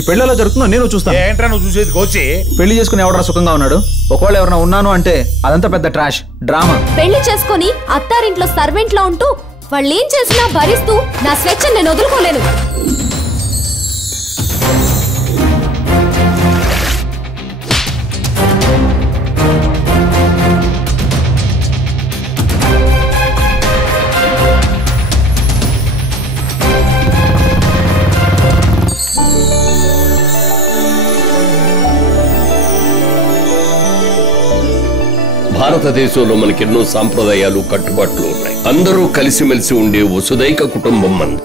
ఈ పెళ్లి ఎలా జరుగుతుందో నేను చూస్తాను. ఏంట్రా నువ్వు చూసేది కోచి? పెళ్లి చేసుకుని ఎవడన్నా సుఖంగా ఉన్నాడు? ఒకవేళ ఎవరైనా ఉన్నాను అంటే అదంతా పెద్ద ట్రాష్ డ్రామా. పెళ్లి చేసుకుని అత్తారింట్లో సర్వెంట్ లో ఉంటూ వాళ్ళు ఏం చేసినా భరిస్తూ నా స్వేచ్ఛను నేను వదులుకోలేను. భారతదేశంలో మనకెన్నో సాంప్రదాయాలు కట్టుబాట్లు ఉన్నాయి. అందరూ కలిసిమెలిసి ఉండే వసుదైక కుటుంబం మంది.